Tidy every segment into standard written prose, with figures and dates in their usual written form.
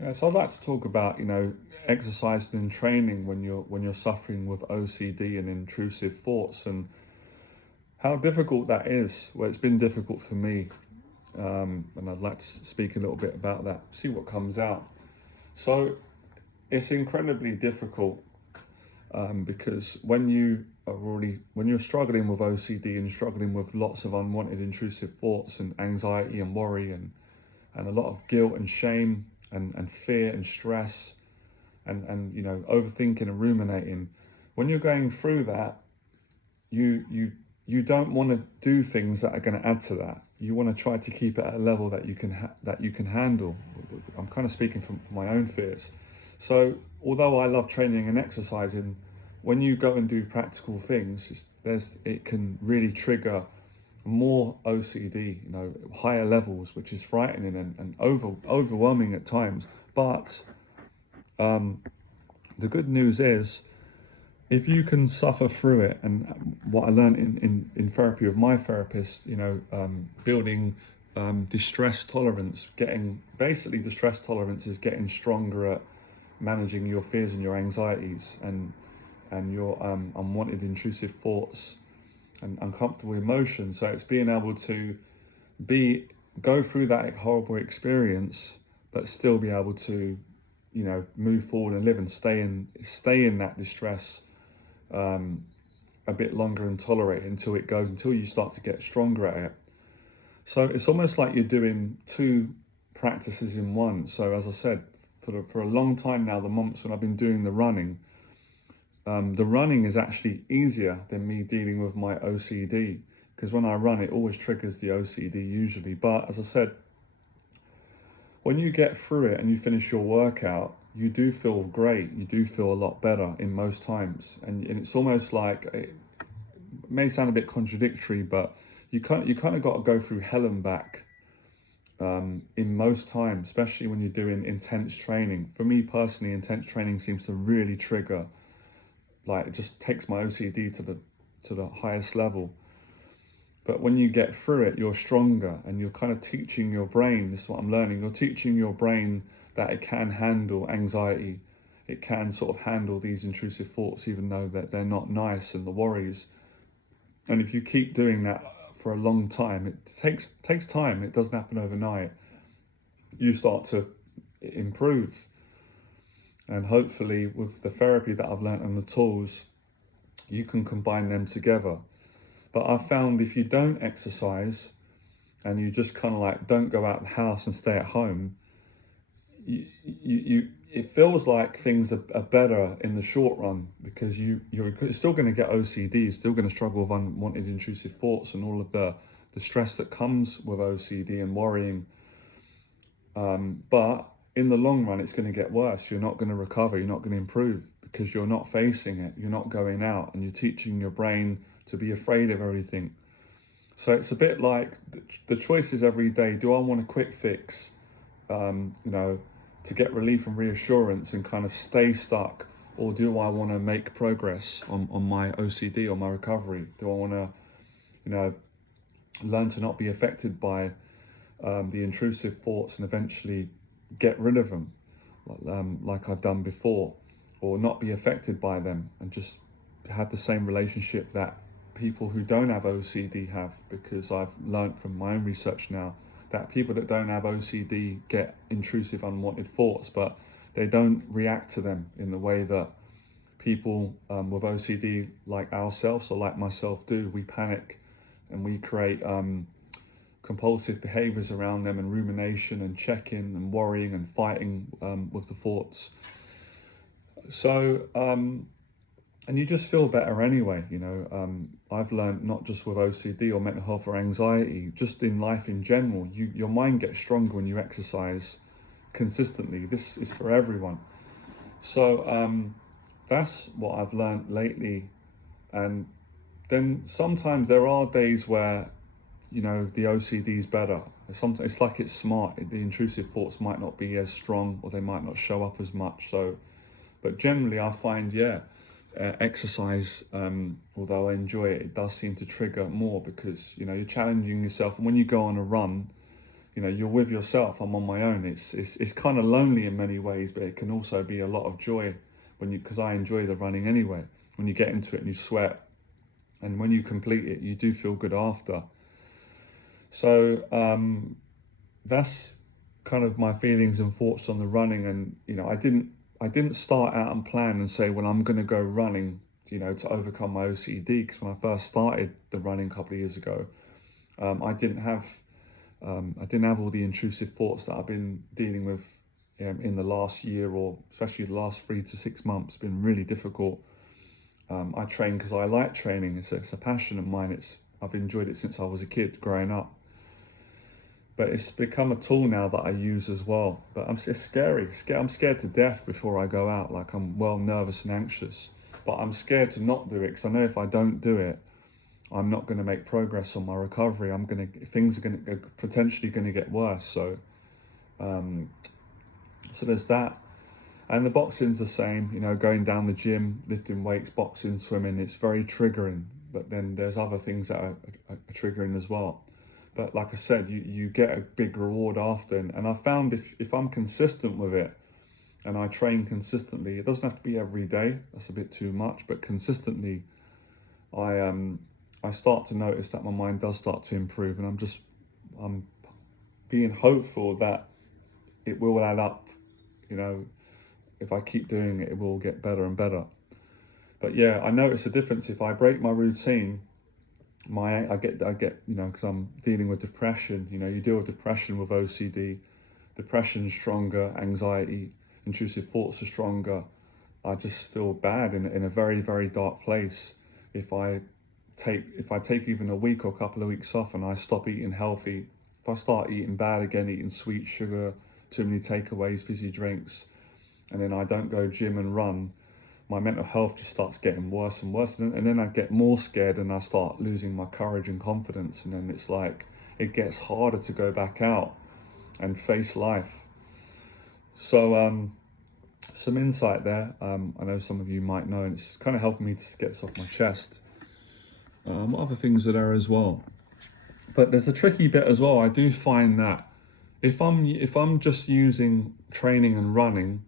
Yeah, so I'd like to talk about, exercise and training when you're suffering with OCD and intrusive thoughts, and how difficult that is. Well, it's been difficult for me, and I'd like to speak a little bit about that, see what comes out. So it's incredibly difficult, because when you're struggling with OCD and struggling with lots of unwanted intrusive thoughts and anxiety and worry and a lot of guilt and shame and fear and stress and overthinking and ruminating, when you're going through that, you don't want to do things that are going to add to that. You want to try to keep it at a level that you can handle. I'm kind of speaking from my own fears. So although I love training and exercising, when you go and do practical things, it can really trigger more OCD, higher levels, which is frightening and overwhelming at times. But the good news is, if you can suffer through it, and what I learned in therapy with my therapist, building distress tolerance, distress tolerance is getting stronger at managing your fears and your anxieties and your unwanted intrusive thoughts and uncomfortable emotions. So it's being able to be go through that horrible experience, but still be able to, move forward and live and stay in that distress a bit longer and tolerate it until you start to get stronger at it. So it's almost like you're doing two practices in one. So as I said, for a long time now, the months when I've been doing the running is actually easier than me dealing with my OCD, because when I run, it always triggers the OCD usually. But as I said, when you get through it and you finish your workout, you do feel great. You do feel a lot better in most times, and it's almost like it may sound a bit contradictory, but you kind of got to go through hell and back in most times, especially when you're doing intense training. For me personally, intense training seems to really trigger, like it just takes my OCD to the highest level. But when you get through it, you're stronger, and you're kind of teaching your brain, this is what I'm learning, you're teaching your brain that it can handle anxiety. It can sort of handle these intrusive thoughts, even though that they're not nice, and the worries. And if you keep doing that for a long time, it takes time. It doesn't happen overnight. You start to improve. And hopefully with the therapy that I've learned and the tools, you can combine them together. But I've found if you don't exercise and you just kind of like don't go out the house and stay at home, it feels like things are better in the short run, because you're still going to get OCD, you're still going to struggle with unwanted intrusive thoughts and all of the stress that comes with OCD and worrying. But in the long run, it's going to get worse. You're not going to recover. You're not going to improve, because you're not facing it. You're not going out, and you're teaching your brain to be afraid of everything. So it's a bit like the choices every day. Do I want a quick fix, to get relief and reassurance and kind of stay stuck? Or do I want to make progress on my OCD or my recovery? Do I want to, learn to not be affected by the intrusive thoughts and eventually get rid of them, like I've done before, or not be affected by them and just have the same relationship that people who don't have OCD have? Because I've learned from my own research now that people that don't have OCD get intrusive, unwanted thoughts, but they don't react to them in the way that people with OCD, like ourselves or like myself, do. We panic and we create compulsive behaviors around them, and rumination and checking and worrying and fighting with the thoughts. So, and you just feel better anyway. I've learned, not just with OCD or mental health or anxiety, just in life in general, your mind gets stronger when you exercise consistently. This is for everyone. So that's what I've learned lately. And then sometimes there are days where, the OCD is better. Sometimes it's like it's smart. The intrusive thoughts might not be as strong, or they might not show up as much. So, but generally I find, exercise, although I enjoy it, it does seem to trigger more, because, you're challenging yourself. And when you go on a run, you know, you're with yourself. I'm on my own. It's kind of lonely in many ways, but it can also be a lot of joy because I enjoy the running anyway. When you get into it and you sweat, and when you complete it, you do feel good after. So that's kind of my feelings and thoughts on the running. And you know, I didn't start out and plan and say, well, I'm going to go running, you know, to overcome my OCD. Because when I first started the running a couple of years ago, I didn't have all the intrusive thoughts that I've been dealing with in the last year, or especially the last 3 to 6 months. It's been really difficult. I train because I like training. It's a passion of mine. I've enjoyed it since I was a kid growing up. But it's become a tool now that I use as well. But it's scary. I'm scared to death before I go out. Like, I'm well nervous and anxious. But I'm scared to not do it because I know if I don't do it, I'm not going to make progress on my recovery. Things are potentially going to get worse. So there's that. And the boxing's the same, you know, going down the gym, lifting weights, boxing, swimming, it's very triggering. But then there's other things that are triggering as well. But like I said, you get a big reward after. And I found if I'm consistent with it and I train consistently, it doesn't have to be every day, that's a bit too much, but consistently, I start to notice that my mind does start to improve, and I'm being hopeful that it will add up, you know. If I keep doing it, it will get better and better. But yeah, I notice a difference if I break my routine. I get, you know, because I'm dealing with depression. You know, you deal with depression with OCD. Depression's stronger, anxiety, intrusive thoughts are stronger. I just feel bad in a very, very dark place. If I take even a week or a couple of weeks off and I stop eating healthy, if I start eating bad again, eating sweet, sugar, too many takeaways, fizzy drinks, and then I don't go gym and run, my mental health just starts getting worse and worse. And then I get more scared and I start losing my courage and confidence. And then it's like, it gets harder to go back out and face life. So some insight there. I know some of you might know, and it's kind of helping me to get this off my chest. Other things are there as well. But there's a tricky bit as well. I do find that if I'm just using training and running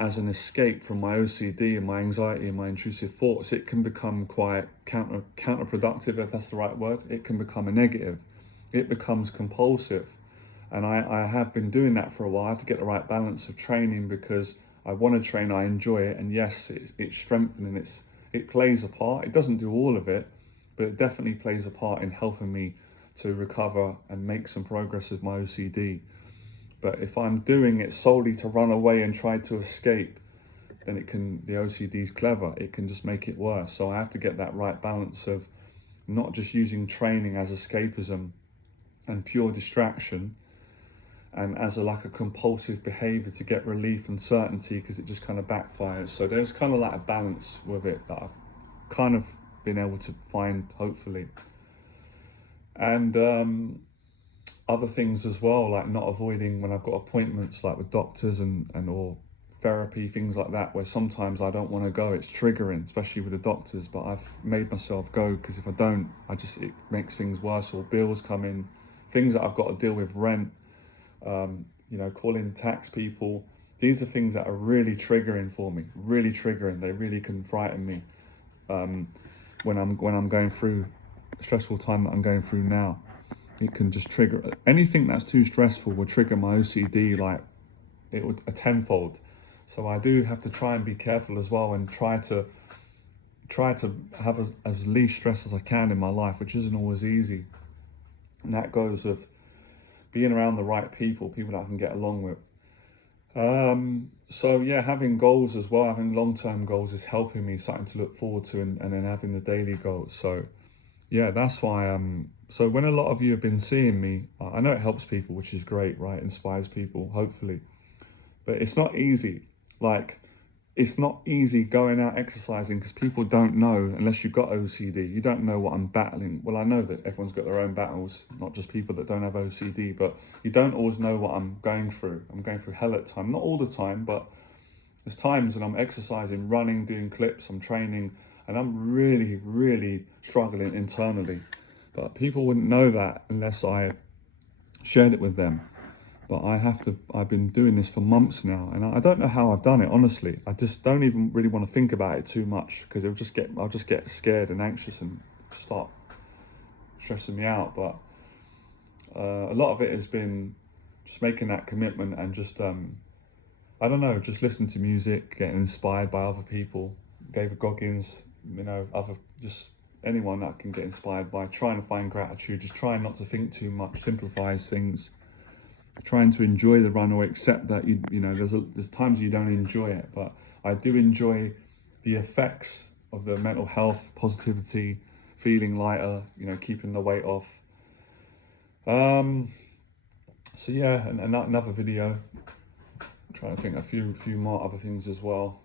as an escape from my OCD and my anxiety and my intrusive thoughts, it can become quite counterproductive, if that's the right word. It can become a negative. It becomes compulsive. And I have been doing that for a while. I have to get the right balance of training because I want to train, I enjoy it. And yes, it's strengthening, it plays a part. It doesn't do all of it, but it definitely plays a part in helping me to recover and make some progress with my OCD. But if I'm doing it solely to run away and try to escape, then the OCD's clever. It can just make it worse. So I have to get that right balance of not just using training as escapism and pure distraction and as a compulsive behavior to get relief and certainty, because it just kind of backfires. So there's kind of like a balance with it that I've kind of been able to find, hopefully. And other things as well, like not avoiding when I've got appointments like with doctors and or therapy, things like that, where sometimes I don't want to go. It's triggering, especially with the doctors, but I've made myself go because if I don't, it makes things worse, or bills come in, things that I've got to deal with, rent, you know, calling tax people. These are things that are really triggering for me, really triggering. They really can frighten me when I'm going through a stressful time that I'm going through now. It can just trigger anything that's too stressful will trigger my OCD like it would a tenfold. So I do have to try and be careful as well and try to have as least stress as I can in my life, which isn't always easy. And that goes with being around the right people that I can get along with. So yeah, having goals as well, having long-term goals is helping me, something to look forward to, and then having the daily goals. So yeah, that's why so when a lot of you have been seeing me, I know it helps people, which is great, right? Inspires people, hopefully. But it's not easy. Like, it's not easy going out exercising because people don't know, unless you've got OCD, you don't know what I'm battling. Well, I know that everyone's got their own battles, not just people that don't have OCD, but you don't always know what I'm going through. I'm going through hell at times, not all the time, but there's times when I'm exercising, running, doing clips, I'm training, and I'm really, really struggling internally. But people wouldn't know that unless I shared it with them. But I've been doing this for months now, and I don't know how I've done it, honestly. I just don't even really want to think about it too much, because I'll just get scared and anxious and start stressing me out. But a lot of it has been just making that commitment and just, I don't know, just listening to music, getting inspired by other people, David Goggins, just anyone that I can get inspired by, trying to find gratitude, just trying not to think too much, simplifies things, trying to enjoy the run or accept that there's times you don't enjoy it, but I do enjoy the effects of the mental health, positivity, feeling lighter, keeping the weight off. So yeah, and another video. I'm trying to think a few more other things as well.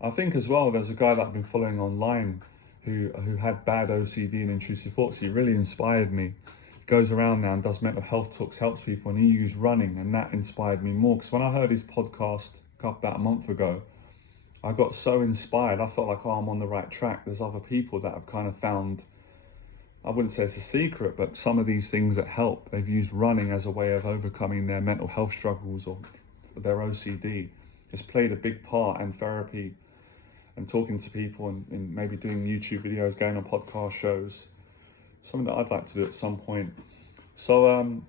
I think as well, there's a guy that I've been following online who had bad OCD and intrusive thoughts. He really inspired me. He goes around now and does mental health talks, helps people, and he used running, and that inspired me more. Because when I heard his podcast about a month ago, I got so inspired. I felt like, oh, I'm on the right track. There's other people that have kind of found, I wouldn't say it's a secret, but some of these things that help. They've used running as a way of overcoming their mental health struggles or their OCD. It's played a big part, and therapy and talking to people and maybe doing YouTube videos, going on podcast shows, something that I'd like to do at some point. So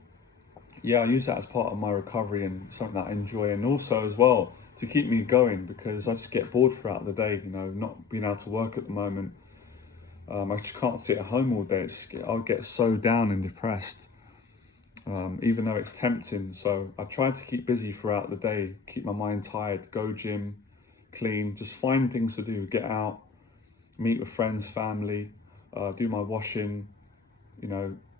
yeah, I use that as part of my recovery and something that I enjoy, and also as well to keep me going, because I just get bored throughout the day, not being able to work at the moment. I just can't sit at home all day. I'll get so down and depressed, even though it's tempting. So I try to keep busy throughout the day, keep my mind tired, go gym, clean, just find things to do, get out, meet with friends, family, do my washing,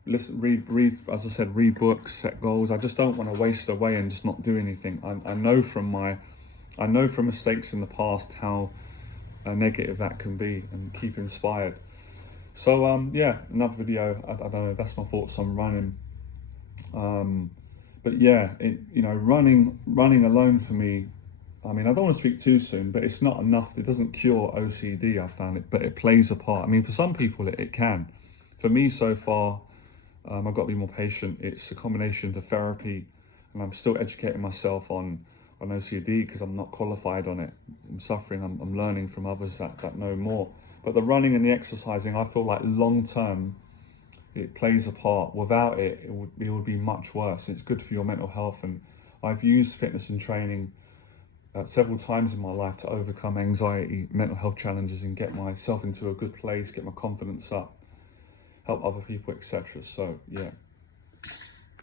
listen, read, as I said, read books, set goals. I just don't want to waste away and just not do anything. I know from mistakes in the past how negative that can be, and keep inspired. So yeah, another video. I don't know, that's my thoughts on running. But yeah, running alone for me, I mean, I don't want to speak too soon, but it's not enough. It doesn't cure OCD, I found it, but it plays a part. I mean, for some people it can. For me so far, I've got to be more patient. It's a combination of the therapy, and I'm still educating myself on OCD because I'm not qualified on it. I'm suffering, I'm learning from others that know more. But the running and the exercising, I feel like long term, it plays a part. Without it, it would be much worse. It's good for your mental health, and I've used fitness and training several times in my life to overcome anxiety, mental health challenges, and get myself into a good place, get my confidence up, help other people, etc. So yeah.